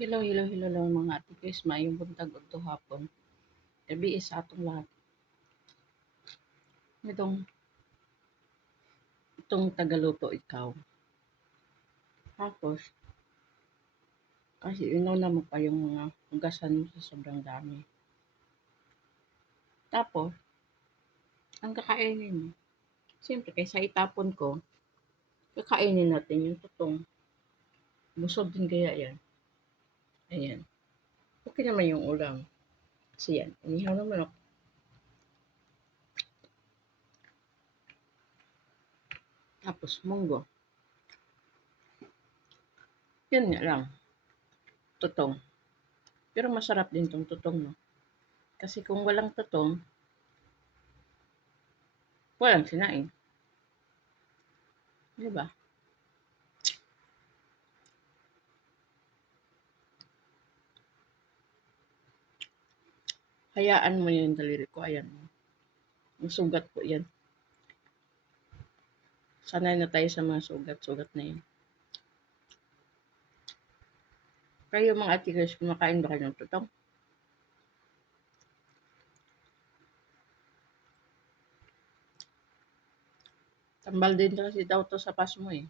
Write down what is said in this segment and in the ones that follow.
Hello, hello, hello lang mga ati guys. Mayong buntag ito hapon. Gabi is atong lahat. Itong itong tagaluto ikaw. Tapos, kasi inaw na mo pa yung mga hugasan mo sa sobrang dami. Tapos, ang kakainin mo, siyempre, kaysa itapon ko, kakainin natin yung tutong. Busog din kaya yan. Ayan. Okay naman yung ulam. Kasi yan, inihaw naman ako. Tapos, munggo. Yan nga lang. Tutong. Pero masarap din tong tutong, no? Kasi kung walang tutong, walang sinain. Di ba? Hayaan mo yung daliri ko. Ayan. Ang sugat po yan. Sanay na tayo sa mga sugat-sugat na yan. Kayo mga atigas, kumakain ba kayo ng tutong? Tambal din kasi daw to sa pas mo eh.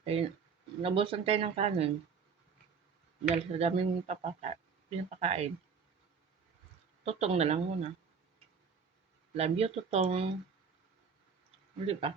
Okay, nabusan tayo ng kanin. Dahil sa daming papaka, pinapakain. Tutong na lang muna. Love you, tutong. Hindi pa.